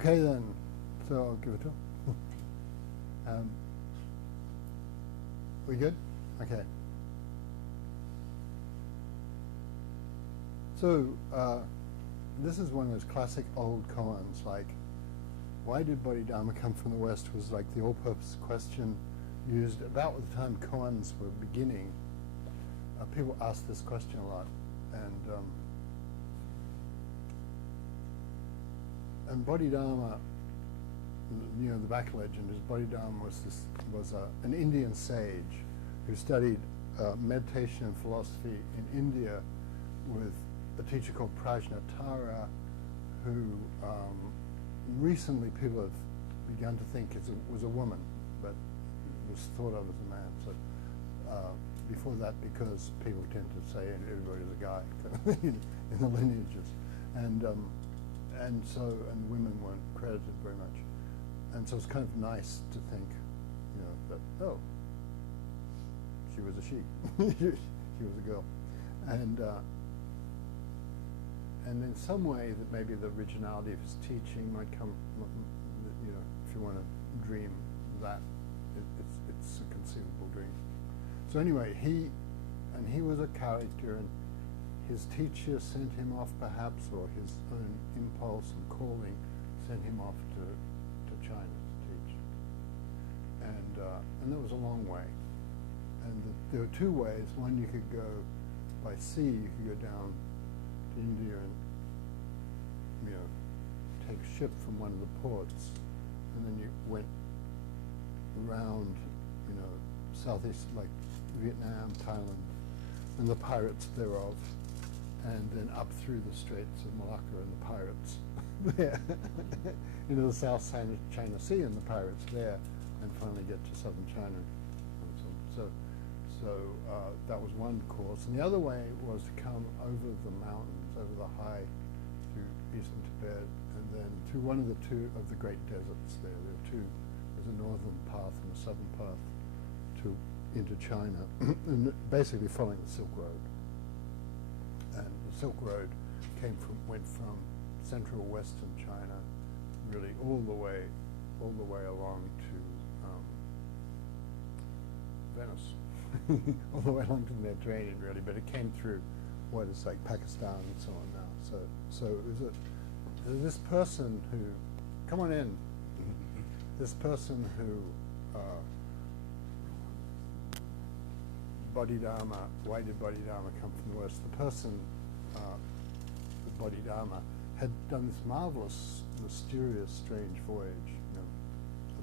Okay then, so I'll give it to him. We good? Okay. So this is one of those classic old koans, like, why did Bodhidharma come from the West was like the all-purpose question used about the time koans were beginning. People asked this question a lot, and Bodhidharma, you know, the back legend is Bodhidharma was an Indian sage who studied meditation and philosophy in India with a teacher called Prajnatara, who recently people have begun to think was a woman, but was thought of as a man. So before that, because people tend to say everybody's a guy in the lineages, and women weren't credited very much, and so it's kind of nice to think, you know, that she was a she, she was a girl, and in some way that maybe the originality of his teaching might come, you know, if you want to dream that, it's a conceivable dream. So anyway, he was a character, and his teacher sent him off perhaps, or his own impulse and calling sent him off to China to teach. And that was a long way. And there were two ways. One, you could go by sea, you could go down to India and, you know, take a ship from one of the ports, and then you went around, you know, southeast, like Vietnam, Thailand, and the pirates thereof, and then up through the Straits of Malacca and the pirates there, into the South China Sea and the pirates there, and finally get to southern China. So that was one course, and the other way was to come over the mountains, over the high, through eastern Tibet, and then through one of the two of the great deserts there. There are two. There's a northern path and a southern path into China, and basically following the Silk Road. And the Silk Road went from central western China, really all the way along to Venice, all the way along to the Mediterranean, really. But it came through what is like Pakistan and so on now. So there's this person who, come on in, this person who. Bodhidharma, why did Bodhidharma come from the West? The person, the Bodhidharma, had done this marvelous, mysterious, strange voyage, you know,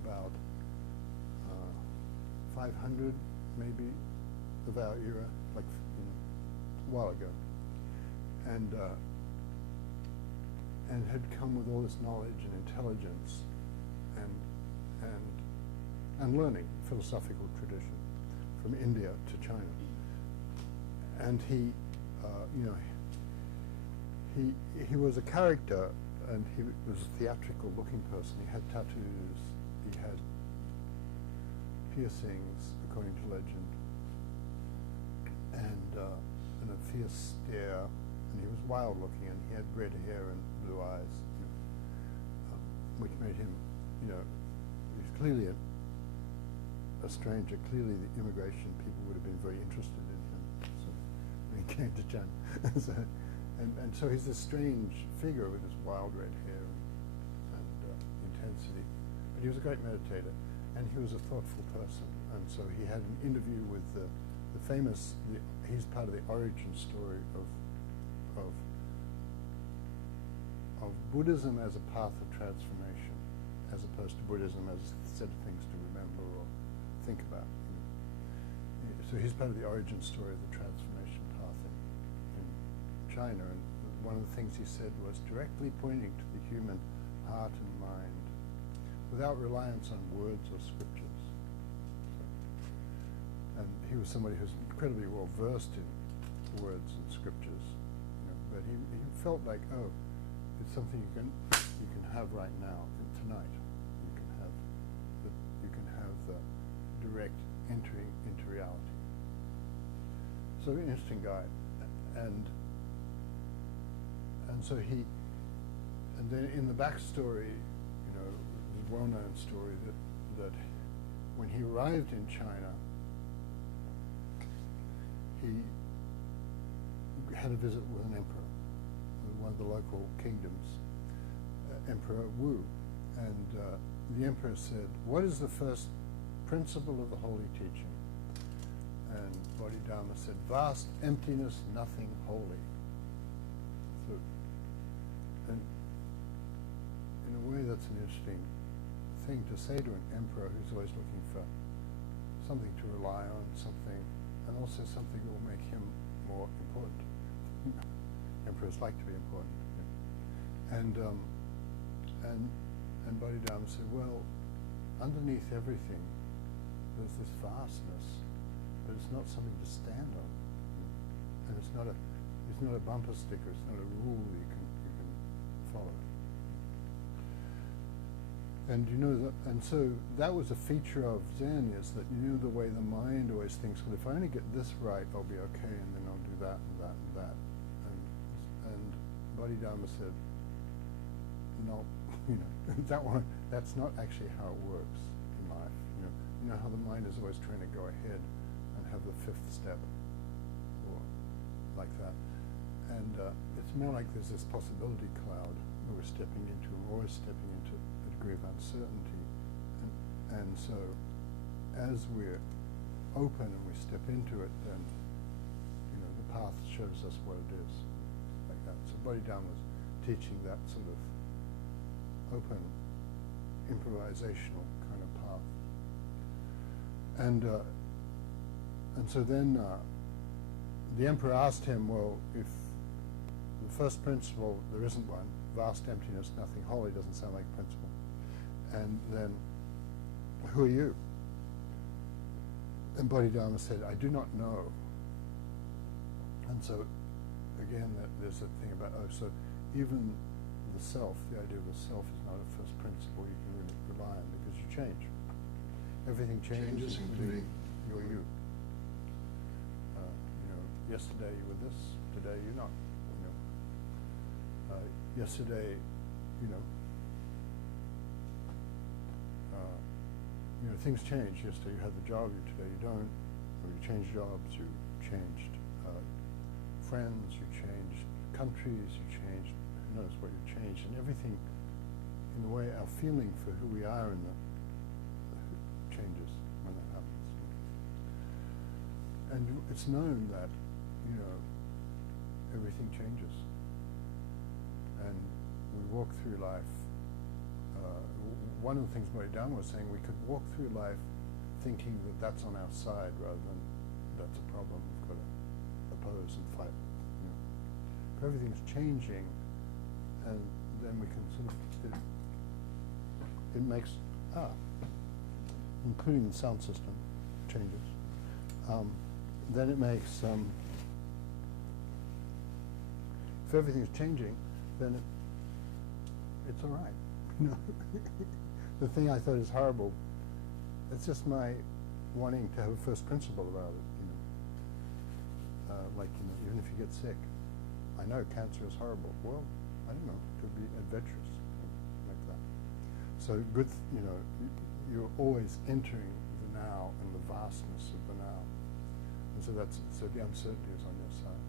about 500 maybe of our era, like, you know, a while ago, and had come with all this knowledge and intelligence and learning, philosophical tradition, from India to China. And he, you know, he was a character, and he was a theatrical looking person. He had tattoos, he had piercings, according to legend, and a fierce stare, and he was wild looking, and he had red hair and blue eyes, you know, which made him, you know, he was clearly a stranger. Clearly the immigration people would have been very interested in him, so when he came to China. and so he's this strange figure with this wild red hair and intensity. But he was a great meditator, and he was a thoughtful person. And so he had an interview with the famous, he's part of the origin story of Buddhism as a path of transformation, as opposed to Buddhism as a set of things to remember or think about. You know. So he's part of the origin story of the transformation path in China, and one of the things he said was directly pointing to the human heart and mind without reliance on words or scriptures. So, and he was somebody who's incredibly well versed in words and scriptures, you know, but he felt like, oh, it's something you can have right now, tonight. You can have the direct entering into reality. So an interesting guy, and so and then in the backstory, well-known story that when he arrived in China, he had a visit with an emperor, with one of the local kingdoms, Emperor Wu. And the emperor said, "What is the first principle of the holy teaching?" And Bodhidharma said, "Vast emptiness, nothing holy." So, and in a way, that's an interesting thing to say to an emperor who's always looking for something to rely on, something, and also something that will make him more important. Emperors like to be important. Yeah. And Bodhidharma said, well, underneath everything, there's this vastness, but it's not something to stand on, and it's not a bumper sticker. It's not a rule you can follow. And you know that, and so that was a feature of Zen, is that you know the way the mind always thinks, well, if I only get this right, I'll be okay, and then I'll do that and that and that. And Bodhidharma said, no, that's not actually how it works in life. You know how the mind is always trying to go ahead and have the fifth step, or like that. And it's more like there's this possibility cloud that we're stepping into, we're always stepping into a degree of uncertainty. And so as we're open and we step into it, then the path shows us what it is, like that. So Bodhidharma was teaching that sort of open, improvisational kind of path. And so then the emperor asked him, well, if the first principle, there isn't one, vast emptiness, nothing holy, doesn't sound like a principle. And then, who are you? And Bodhidharma said, I do not know. And so, again, there's that thing about, so even the self, the idea of the self is not a first principle you can really rely on, because you change. Everything changes, including your you. Yesterday you were this, today you're not. Yesterday, things change. Yesterday you had the job, today you don't. Or you changed jobs, you changed friends, you changed countries, you changed, who knows what you changed, and everything, in a way, our feeling for who we are in the changes when that happens. And it's known that, everything changes. And we walk through life. One of the things Bodhidharma was saying, we could walk through life thinking that that's on our side rather than that's a problem we've got to oppose and fight. If everything's changing, and then we can sort of, it makes, including the sound system changes, then it makes, if everything's changing, then it's all right. The thing I thought is horrible, it's just my wanting to have a first principle about it, even if you get sick. I know cancer is horrible. Well, I don't know, it could be adventurous, like that. So good, you're always entering the now and the vastness of the now. And so so the uncertainty is on your side.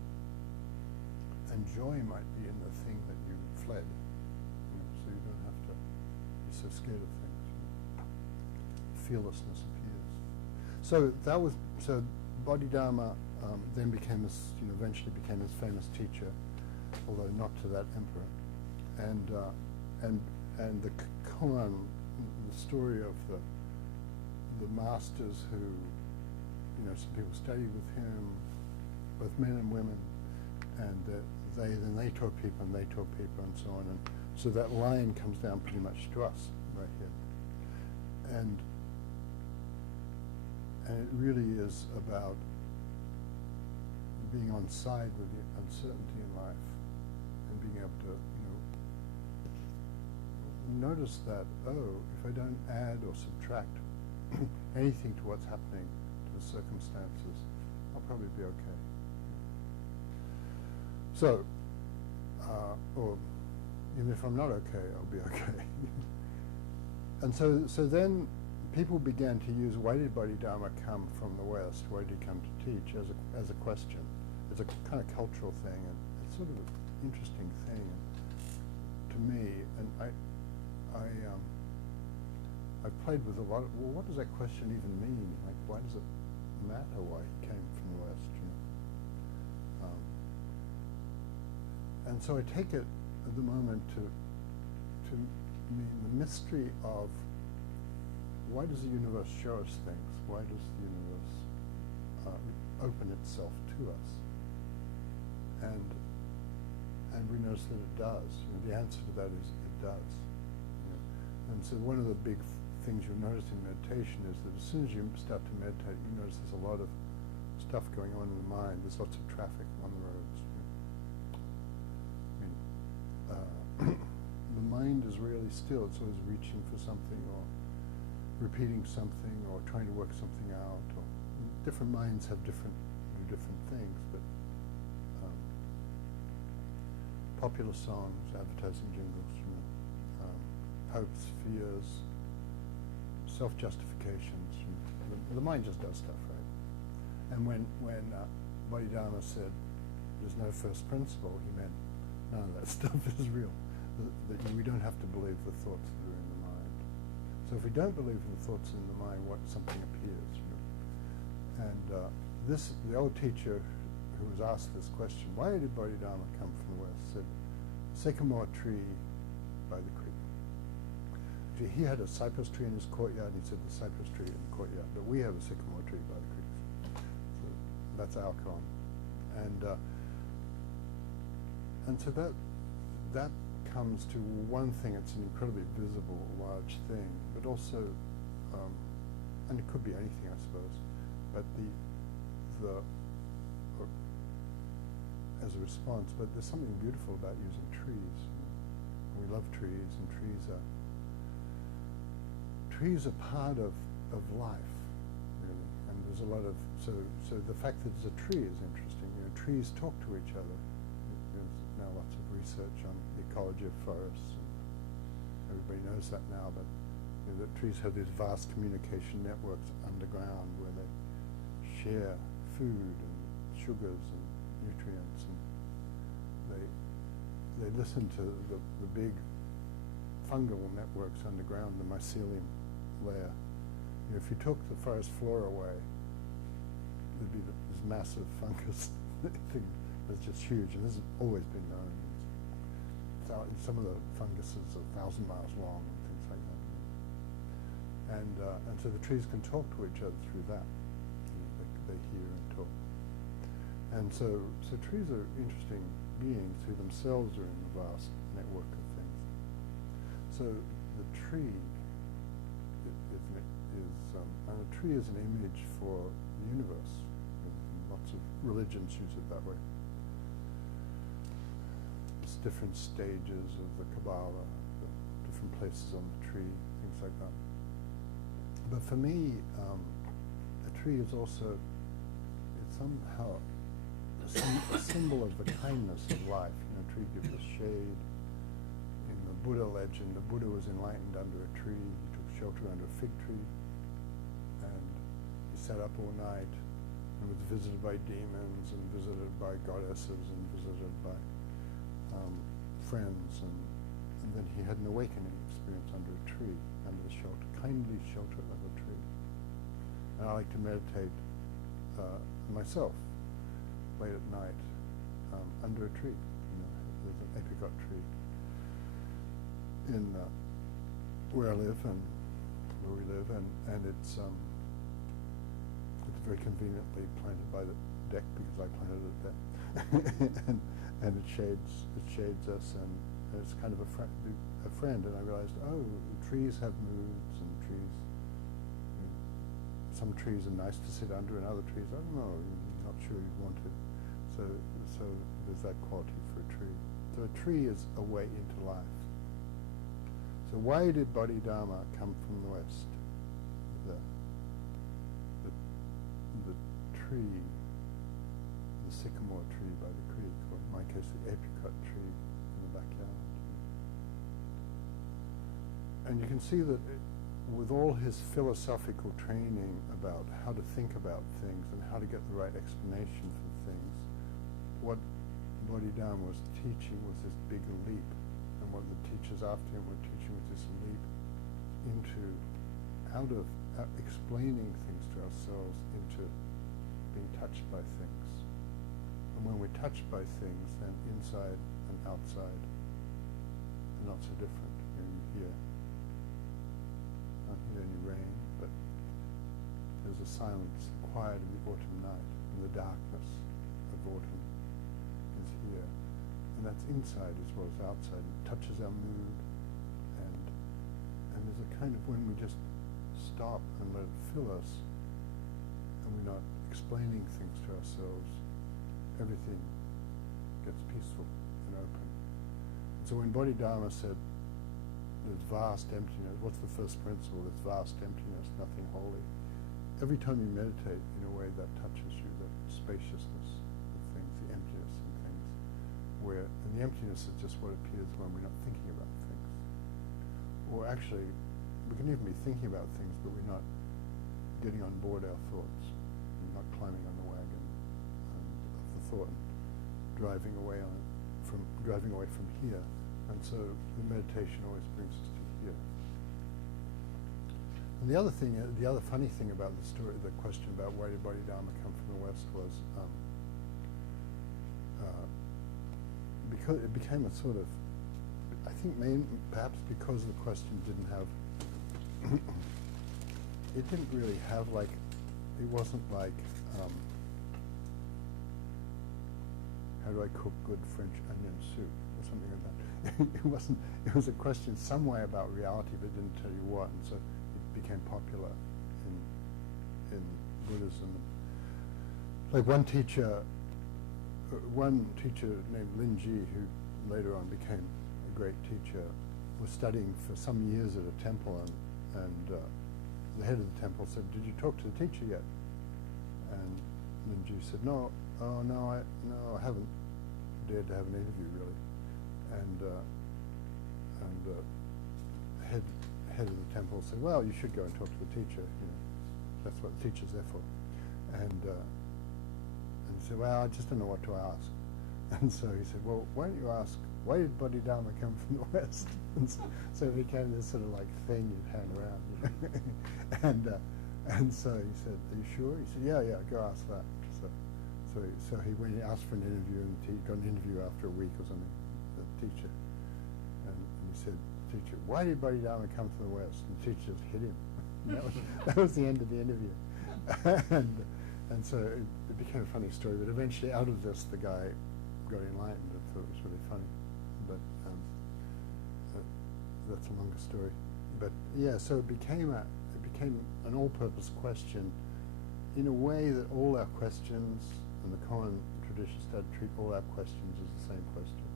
And joy might be in the thing that you fled, so you don't have to be so scared of things. Fearlessness appears. So so Bodhidharma then became eventually became his famous teacher, although not to that emperor. And the koan, the story of the masters who, some people studied with him, both men and women, and they taught people and they taught people and so on. And so that line comes down pretty much to us right here. And it really is about being on side with the uncertainty in life and being able to, notice that, if I don't add or subtract anything to what's happening to the circumstances, I'll probably be okay. So, or even if I'm not okay, I'll be okay. and so then people began to use, why did Bodhidharma come from the West? Why did he come to teach? As a question, as a kind of cultural thing, and it's sort of an interesting thing to me. And I've played with a lot of, well, what does that question even mean? Like, why does it matter why he came from the West? You know? And so I take it at the moment to mean the mystery of why does the universe show us things? Why does the universe open itself to us? And we notice that it does. You know, the answer to that is it does. You know? And so one of the big things you'll notice in meditation is that as soon as you start to meditate, you notice there's a lot of stuff going on in the mind. There's lots of traffic on the roads. You know? I mean, the mind is really still. It's always reaching for something or repeating something or trying to work something out. Or different minds have do different things, but popular songs, advertising jingles, you know, hopes, fears, self-justifications. You know, the mind just does stuff, right? And when Bodhidharma said there's no first principle, he meant none of that stuff is real. That we don't have to believe the thoughts that are in the mind. So if we don't believe in the thoughts in the mind, something appears. You know? And the old teacher who was asked this question, why did Bodhidharma come from the West, said, sycamore tree by the creek. Actually, he had a cypress tree in his courtyard, and he said the cypress tree in the courtyard, but we have a sycamore tree by the creek. So that's our column. And so that comes to one thing. It's an incredibly visible, large thing, but also, and it could be anything, I suppose, but as a response, but there's something beautiful about using trees. You know? We love trees, and trees are part of life, really. And there's a lot of, so the fact that there's a tree is interesting. You know, trees talk to each other. There's now lots of research on the ecology of forests, and everybody knows that now, but you know, that trees have these vast communication networks underground where they share food and sugars and nutrients, and they listen to the big fungal networks underground, the mycelium layer. You know, if you took the forest floor away, there'd be this massive fungus thing that's just huge, and this has always been known. Some of the funguses are 1,000 miles long and things like that. And so the trees can talk to each other through that. You know, they hear and talk. And so trees are interesting beings who themselves are in the vast network of things. So the tree and a tree is an image for the universe. Lots of religions use it that way. There's different stages of the Kabbalah, different places on the tree, things like that. But for me, a tree is also, it's somehow a symbol of the kindness of life. You know, a tree gives us shade. In the Buddha legend, the Buddha was enlightened under a tree. He took shelter under a fig tree, and he sat up all night and was visited by demons and visited by goddesses and visited by friends, and then he had an awakening experience under a tree, under the shelter, kindly shelter of a tree. And I like to meditate myself late at night under a tree. You know, there's an apricot tree in where I live and where we live, and it's very conveniently planted by the deck because I planted it there, and it shades us, and it's kind of a friend. And I realized, oh, trees have moods, and trees. You know, some trees are nice to sit under, and other trees, I don't know, you're not sure you'd want to. So there's that quality for a tree. So a tree is a way into life. So why did Bodhidharma come from the West? The tree, the sycamore tree by the creek, or in my case the apricot tree in the backyard. And you can see that with all his philosophical training about how to think about things and how to get the right explanation for things, what Bodhidharma was teaching was this big leap, and what the teachers after him were teaching was this leap into out of explaining things to ourselves into being touched by things. And when we're touched by things, then inside and outside are not so different. You hear, not hear any rain, but there's a silence, the quiet of the autumn night, and the darkness of autumn is here. And that's inside as well as outside. It touches our mood, and there's a kind of, when we just stop and let it fill us, and we're not explaining things to ourselves, everything gets peaceful and open. And so when Bodhidharma said there's vast emptiness, what's the first principle? There's vast emptiness, nothing holy. Every time you meditate, in a way that touches you, that spaciousness of things, the emptiness of things, and the emptiness is just what appears when we're not thinking about things. Or actually, we can even be thinking about things, but we're not getting on board our thoughts. We're not climbing on the wagon of the thought and driving away from here. And so the meditation always brings us to here. And the other funny thing about the story, the question about why did Bodhidharma come from the West was because it became a sort of, I think perhaps because the question didn't have, it didn't really have like, it wasn't like, how do I cook good French onion soup or something like that. It was a question some way about reality, but didn't tell you what, and so it became popular in Buddhism. Like one teacher named Lin Ji, who later on became a great teacher, was studying for some years at a temple, and the head of the temple said, "Did you talk to the teacher yet?" And Lin Ji said, "No, I haven't dared to have an interview really." And the head of the temple said, "Well, you should go and talk to the teacher. That's what the teacher's there for." And he said, "Well, I just don't know what to ask." And so he said, "Well, why don't you ask, why did Bodhidharma come from the West?" And so it became this sort of like thing you'd hang around. And so he said, "Are you sure?" He said, "Yeah, go ask that." So he went and asked for an interview, and he got an interview after a week or something, the teacher. And he said, "Teacher, why did Bodhidharma come from the West?" And the teacher just hit him. That was the end of the interview. And so it became a funny story, but eventually out of this the guy got enlightened. I thought it was really funny. But that's a longer story. But yeah, so it became an all-purpose question in a way that all our questions, and the common tradition started to treat all our questions as the same question.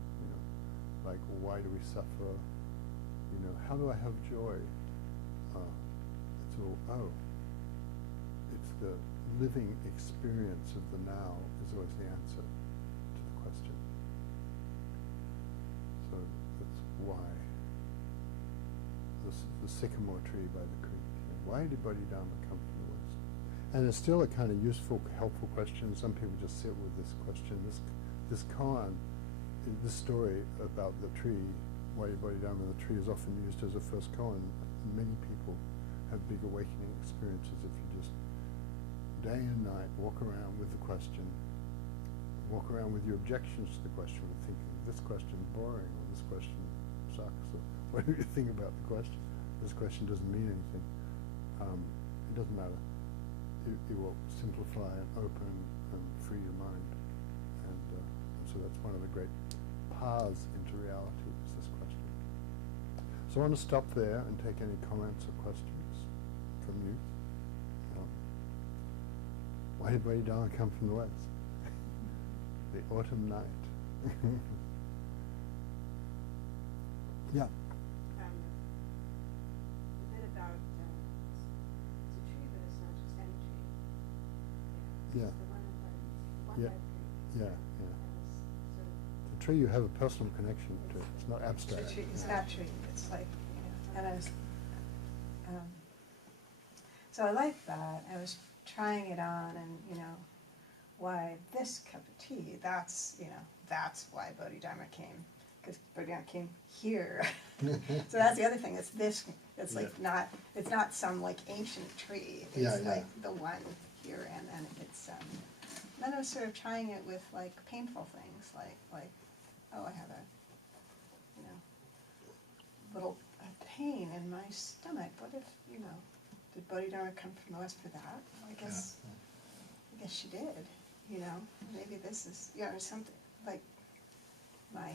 Like, why do we suffer? How do I have joy? It's all, it's the living experience of the now is always the answer to the question. So that's why the sycamore tree by the creek. Why did Bodhidharma come from the West? And it's still a kind of useful, helpful question. Some people just sit with this question. This koan, this story about the tree, why did Bodhidharma, the tree is often used as a first koan. Many people have big awakening experiences if you just day and night walk around with the question, walk around with your objections to the question, and thinking this question is boring, or this question sucks, or whatever you think about the question. This question doesn't mean anything. It doesn't matter. It will simplify and open and free your mind. And so that's one of the great paths into reality is this question. So I want to stop there and take any comments or questions from you. Why did Bodhidharma come from the West? The autumn night. Yeah. A bit about it's a tree, but it's not just any tree. Yeah. It's the one Yeah. tree. Yeah. The tree you have a personal connection to. It's not abstract. It's not tree. It's like, and I was So I like that. I was trying it on, and you know, why this cup of tea? That's, you know, that's why Bodhidharma came, because Bodhidharma came here. So that's the other thing. It's this. It's like not. It's not some like ancient tree. It's like the one here, and then it's. Then I was sort of trying it with like painful things, like oh, I have a, you know, little pain in my stomach. What if, you know, did Bodhidharma come from the West for that? I guess she did. You know, maybe this is, you know, something like my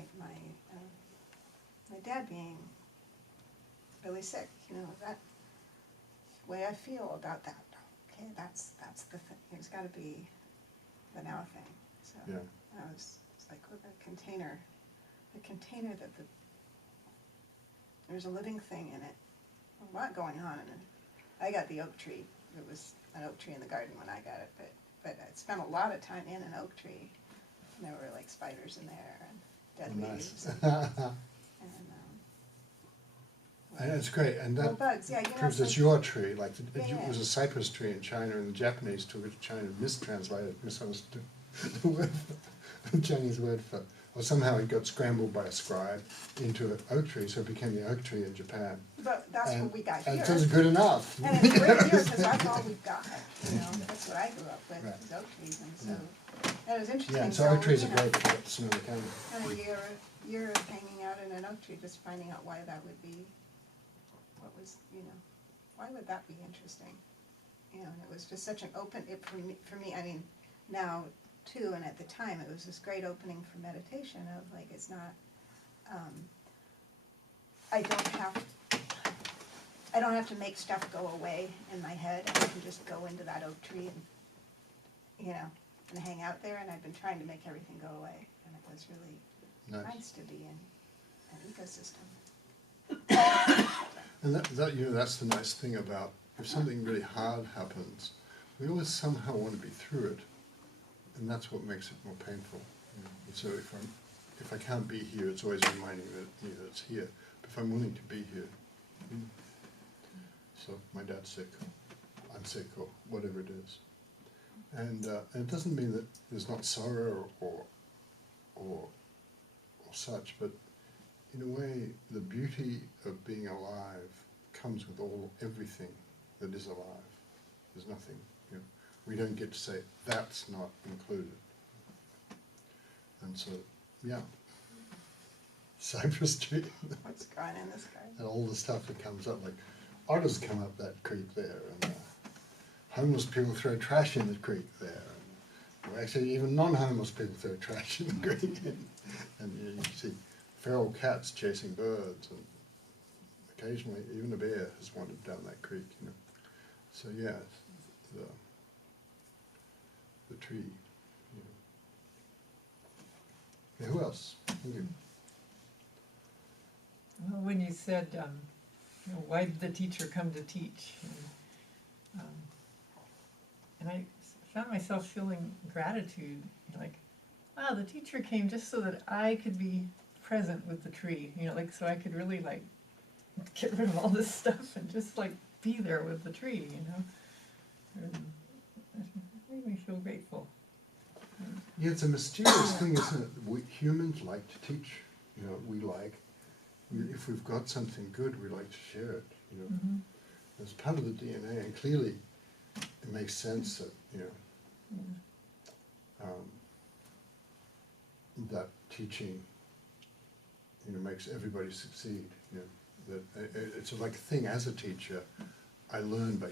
dad being really sick. You know, that way I feel about that. Okay, that's the thing. It's got to be the now thing. So I was like with the container that there's a living thing in it. A lot going on in it. I got the oak tree. It was an oak tree in the garden when I got it, but I spent a lot of time in an oak tree. And there were like spiders in there and dead leaves. And it's great, and that bugs, yeah, you know, proves it's like, your tree. Like yeah. it was a cypress tree in China, and the Japanese took it to China and misunderstood the word, the Chinese word for, or somehow it got scrambled by a scribe into an oak tree, so it became the oak tree in Japan. But that's what we got here. And it was good enough. And it's great here because that's all we've got. You know, that's what I grew up with, is oak trees, and so that was interesting. Yeah, and so oak trees are great for Sonoma County. And a year of hanging out in an oak tree, just finding out why that would be. What was, you know, why would that be interesting? You know, and it was just such an open, for me, I mean, now too, and at the time, it was this great opening for meditation of like, it's not, I don't have to make stuff go away in my head. I can just go into that oak tree and, you know, and hang out there, and I've been trying to make everything go away, and it was really nice to be in an ecosystem. And that you know, that's the nice thing about, if something really hard happens, we always somehow want to be through it, and that's what makes it more painful. You know? And so if I can't be here, it's always reminding me that it's here. But if I'm willing to be here, so my dad's sick, I'm sick, or whatever it is, and it doesn't mean that there's not sorrow or such, but in a way, the beauty of being alive comes with everything that is alive. There's nothing, you know, we don't get to say, that's not included. And so, yeah, cypress tree. What's going in this guy? And all the stuff that comes up, like otters come up that creek there, and homeless people throw trash in the creek there. And, well, actually, even non-homeless people throw trash in the creek. And you see feral cats chasing birds, and occasionally even a bear has wandered down that creek, you know. So yeah, the tree. You know. Yeah, who else? Thank you. Well, when you said, you know, why did the teacher come to teach? And I found myself feeling gratitude, like, wow, the teacher came just so that I could be present with the tree, you know, like, so I could really, like, get rid of all this stuff and just, like, be there with the tree, you know. And it made me feel grateful. Yeah, it's a mysterious thing, isn't it? We humans like to teach, you know, if we've got something good, we like to share it, you know. Mm-hmm. It's part of the DNA, and clearly it makes sense that, you know, that teaching, you know, makes everybody succeed. You know, that it's like a thing. As a teacher, I learn by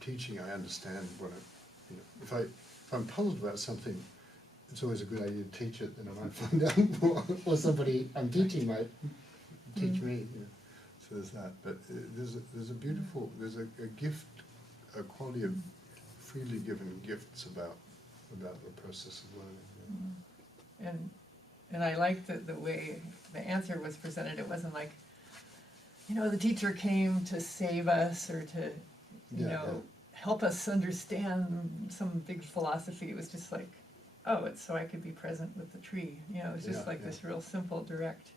teaching. I understand what you know. If I'm puzzled about something, it's always a good idea to teach it, and I might find out more, or somebody I'm teaching might teach me. You know. So there's that. But there's a beautiful, there's a gift, a quality of freely given gifts about the process of learning. Yeah. And I liked the way the answer was presented. It wasn't like, you know, the teacher came to save us or to, you know, help us understand some big philosophy. It was just like, oh, it's so I could be present with the tree. You know, it was just this real simple, direct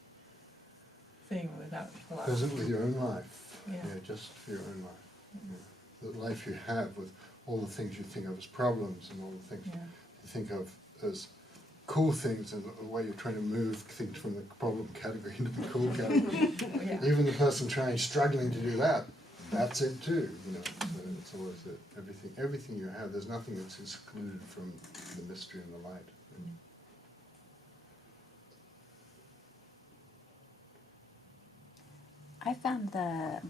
thing without philosophy. Present with your own life. Yeah. Just for your own life. Yeah. the life you have with all the things you think of as problems and all the things you think of as cool things, and the way you're trying to move things from the problem category into the cool category. Even the person struggling to do that, that's it too. You know, so it's always that everything you have. There's nothing that's excluded from the mystery and the light. I found that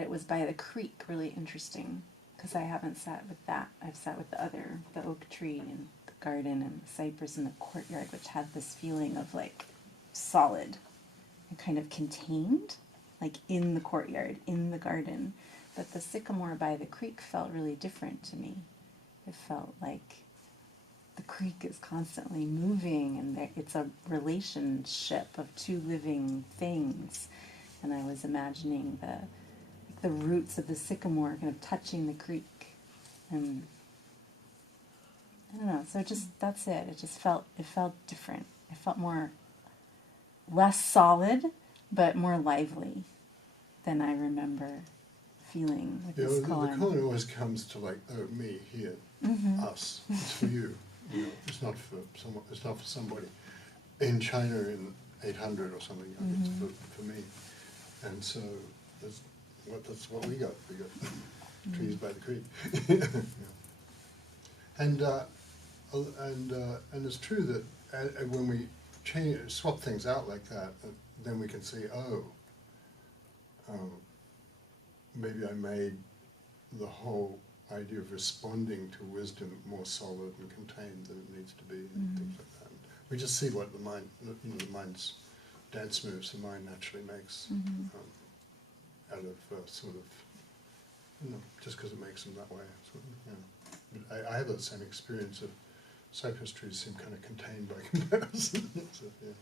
it was by the creek really interesting, because I haven't sat with that. I've sat with the oak tree and the garden and the cypress in the courtyard, which had this feeling of like solid and kind of contained, like in the courtyard, in the garden. But the sycamore by the creek felt really different to me. It felt like the creek is constantly moving, and it's a relationship of two living things. And I was imagining the roots of the sycamore kind of touching the creek, and I don't know. So that's it. It felt different. It felt less solid, but more lively than I remember feeling with this koan. The koan always comes to like, oh, me here, us. It's for you. You know, it's not for someone. It's not for somebody in China in 800 or something. It's for me. And so that's what we got. We got trees by the creek. And it's true that when we swap things out like that, then we can see, maybe I made the whole idea of responding to wisdom more solid and contained than it needs to be, and things like that. We just see what the mind's dance moves the mind naturally makes out of sort of, just because it makes them that way. But I had that same experience of cypress trees seem kind of contained by comparison. So, yeah.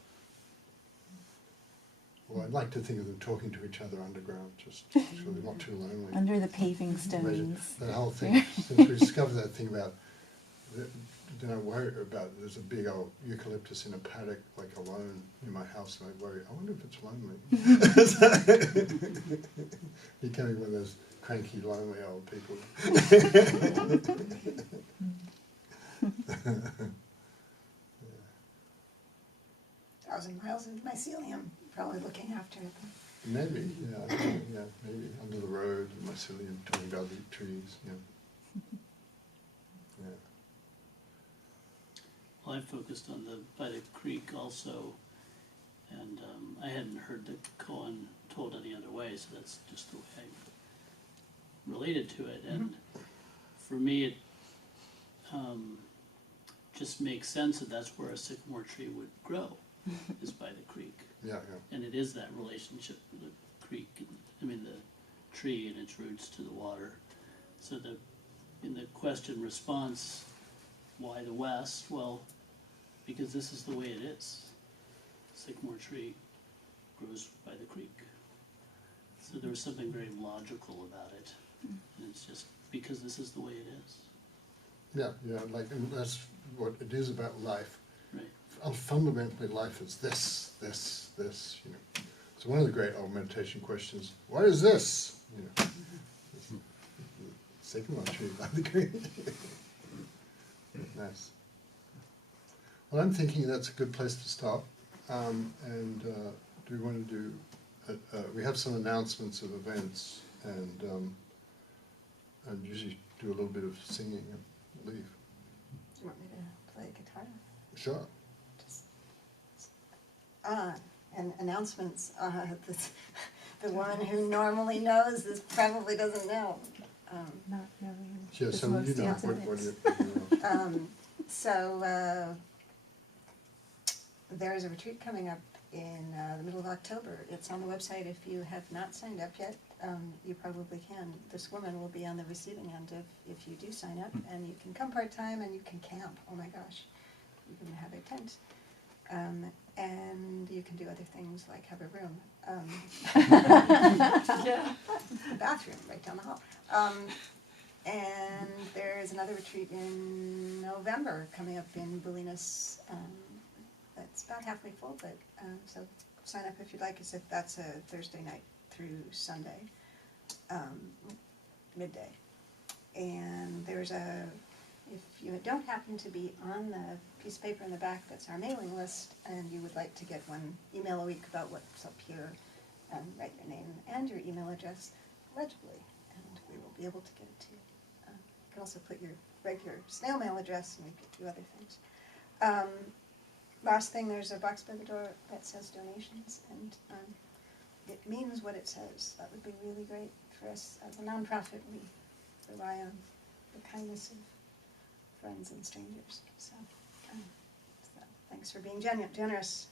Well, I'd like to think of them talking to each other underground, just so they're not too lonely. Under the paving stones. The whole thing, since we discovered that thing about, then I worry about, there's a big old eucalyptus in a paddock, like alone in my house, and I worry, I wonder if it's lonely. Becoming one of those cranky, lonely old people. 1,000 miles into mycelium, probably looking after it. Maybe, maybe under the road, mycelium, talking about the trees, Well, I focused on by the creek also, and I hadn't heard the koan told any other way, so that's just the way I related to it. And for me, it just makes sense that that's where a sycamore tree would grow, is by the creek. And it is that relationship with the creek, the tree and its roots to the water. So in the question response, why the West? Well, because this is the way it is. Sycamore tree grows by the creek. So there was something very logical about it. And it's just because this is the way it is. And that's what it is about life. Right. Fundamentally, life is this. So one of the great old meditation questions, what is this? Sycamore tree by the creek. Nice. Well, I'm thinking that's a good place to stop. And do we want to do, we have some announcements of events, and usually do a little bit of singing and leave. Do you want me to play guitar? Sure. And announcements. The one who normally knows this probably doesn't know. Not really. Yeah, so you know, what do you know? So there's a retreat coming up in the middle of October. It's on the website. If you have not signed up yet, you probably can. This woman will be on the receiving end if you do sign up, and you can come part-time and you can camp. Oh my gosh, you can have a tent. And you can do other things like have a room. The bathroom right down the hall. And there's another retreat in November coming up in Bolinas. That's about halfway full, but so sign up if you'd like. That's a Thursday night through Sunday. midday. And there's if you don't happen to be on the piece of paper in the back that's our mailing list, and you would like to get one email a week about what's up here, write your name and your email address legibly, and we will be able to get it to you. You can also put your regular snail mail address, and we could do other things. Last thing, there's a box by the door that says donations, and it means what it says. That would be really great for us as a nonprofit. We rely on the kindness of friends and strangers. So thanks for being generous.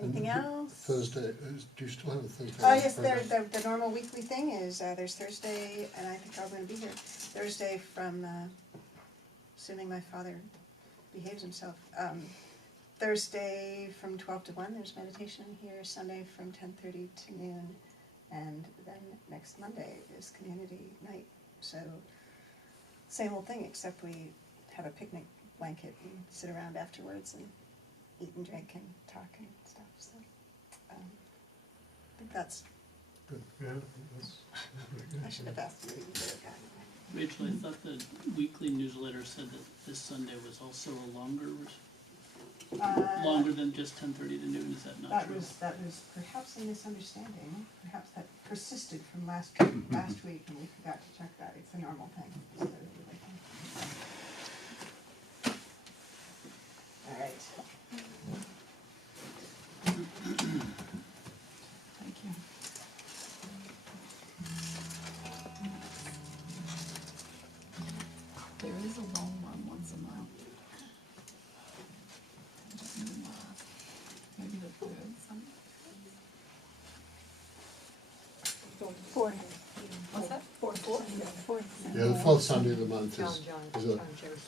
Anything else? Thursday, do you still have a Thursday? Oh yes, the normal weekly thing is there's Thursday, and I think I'm going to be here Thursday from, assuming my father behaves himself, Thursday from 12 to 1, there's meditation here, Sunday from 10:30 to noon, and then next Monday is community night. So same old thing, except we have a picnic blanket and sit around afterwards and eat and drink and talk and stuff. So I think that's Good. Yeah, that's I should have asked you. You would have gotten it. Rachel, I thought the weekly newsletter said that this Sunday was also a longer than just 10:30 to noon. Is that not true? That was perhaps a misunderstanding. Perhaps that persisted from last week, and we forgot to check that. It's a normal thing. So all right. Thank you. There is a long one once a month. Maybe the third Sunday. Fourth. What's that? Fourth. Yeah, the fourth Sunday of the month is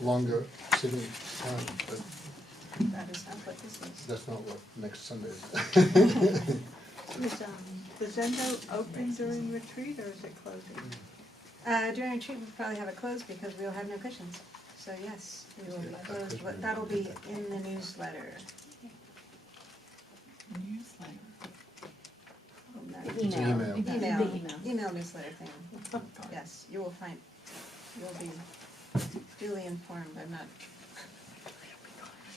a longer sitting time, but That is not what this is. that's not what next Sunday is. Is the Zendo open during retreat, or is it closing? During retreat, we'll probably have it closed because we'll have no cushions. So yes, we will be closed, but that'll be in the newsletter. Newsletter. It's an email. Email newsletter thing. Yes, you'll be duly informed.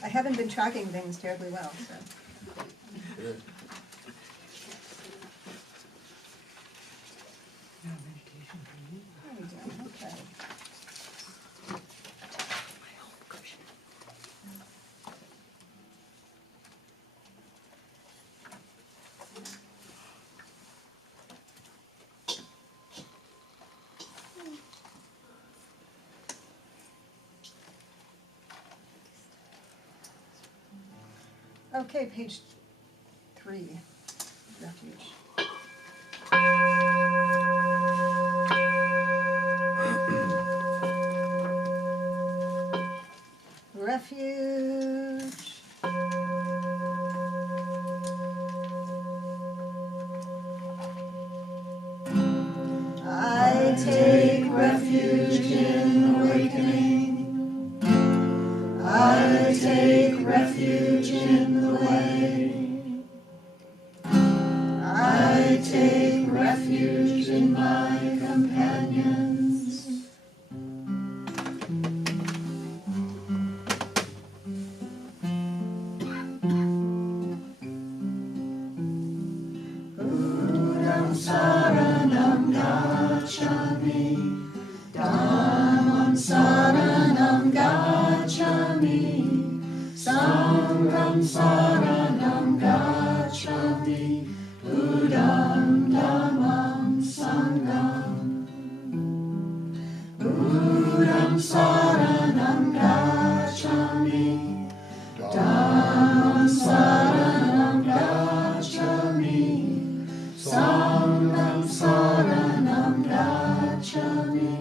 I haven't been tracking things terribly well, so. Good. There we go, okay. Okay, page 3, refuge. Refuge. I take refuge in awakening. I take refuge in the way. I take refuge in my companions. Udam saranam gacchami, dhammam saranam gacchami, sangham saranam gacchami, udam dhammam sangham. Udam saranam gacchami, dhammam saranam gacchami, sangham saranam gacchami,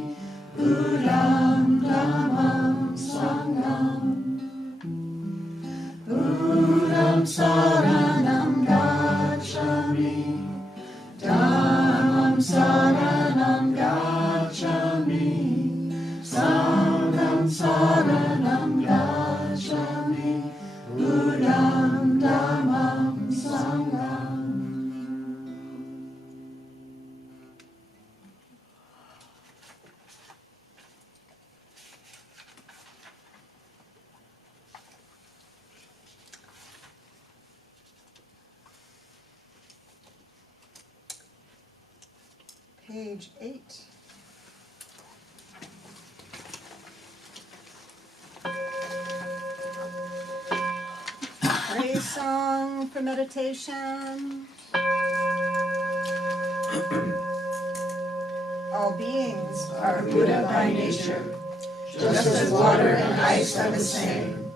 udam dhammam sangham. Udam saranam gacchami, dhammam saranam gacchami, sangham saranam gacchami, udam dhammam sangham. page 8. Praise song for meditation. All beings are Buddha by nature, just as water and ice are the same.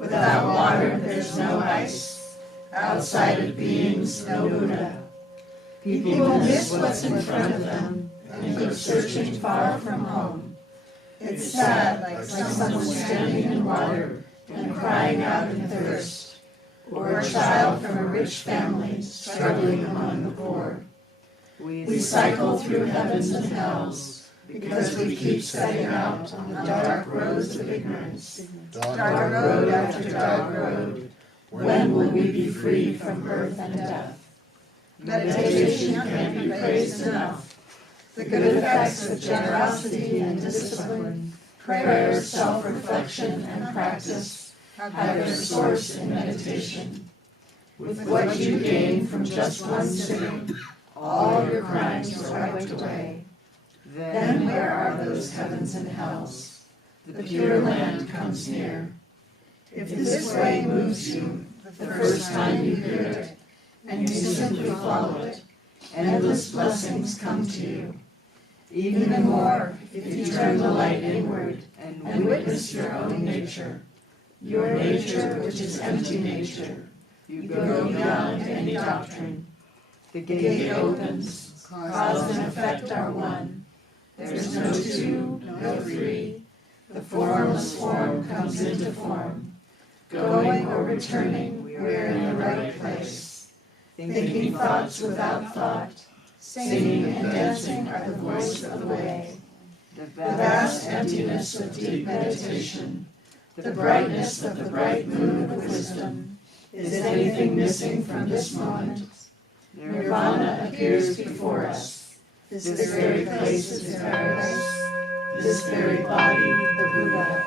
Without water, there's no ice. Outside of beings, no Buddha. People miss what's in front of them and keep searching far from home. It's sad, like someone standing in water and crying out in thirst, or a child from a rich family struggling among the poor. We cycle through heavens and hells because we keep setting out on the dark roads of ignorance. Dark road after dark road. When will we be free from birth and death? Meditation can't be praised enough. The good effects of generosity and discipline, prayer, self-reflection, and practice have their source in meditation. With what you gain from just one sitting, all your crimes are wiped away. Then where are those heavens and hells? The Pure Land comes near. If this way moves you the first time you hear it, and you simply follow it, endless blessings come to you. Even more, if you turn the light inward and witness your own nature, your nature which is empty nature, you go beyond any doctrine. The gate opens, cause and effect are one. There's no two, no three. The formless form comes into form. Going or returning, we're in the right place. Thinking thoughts without thought, singing and dancing are the voice of the way. The vast emptiness of deep meditation, the brightness of the bright moon of wisdom. Is anything missing from this moment? Nirvana appears before us. This very place is paradise. This very body, the Buddha.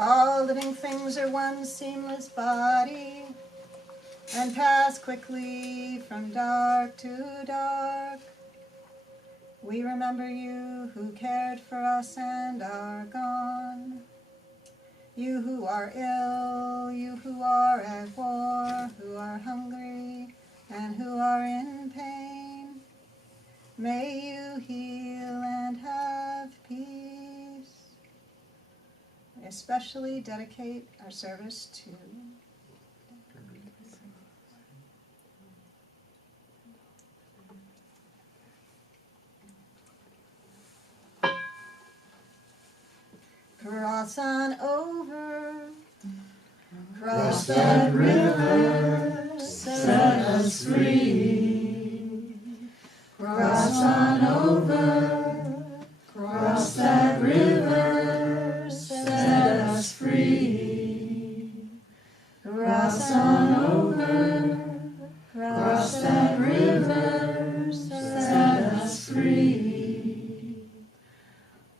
All living things are one seamless body, and pass quickly from dark to dark. We remember you who cared for us and are gone. You who are ill, you who are at war, who are hungry, and who are in pain. May you heal and have peace. We especially dedicate our service to cross on over, cross that river, set us free. Cross on over, cross that river, set us free. Cross on over, cross that river, set us free.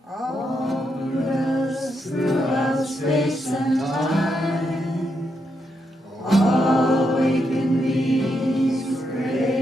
All Buddhas throughout space and time, all awaken these great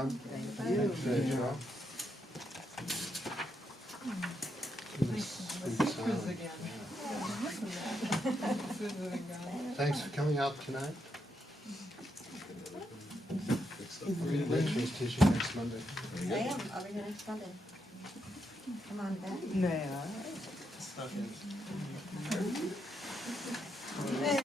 everyone. Thank you. Thank you. Quiz again. Thanks for coming out tonight. Rachel's teaching next Monday. I am, I'll be here next Monday. Come on back. Yeah. Hey.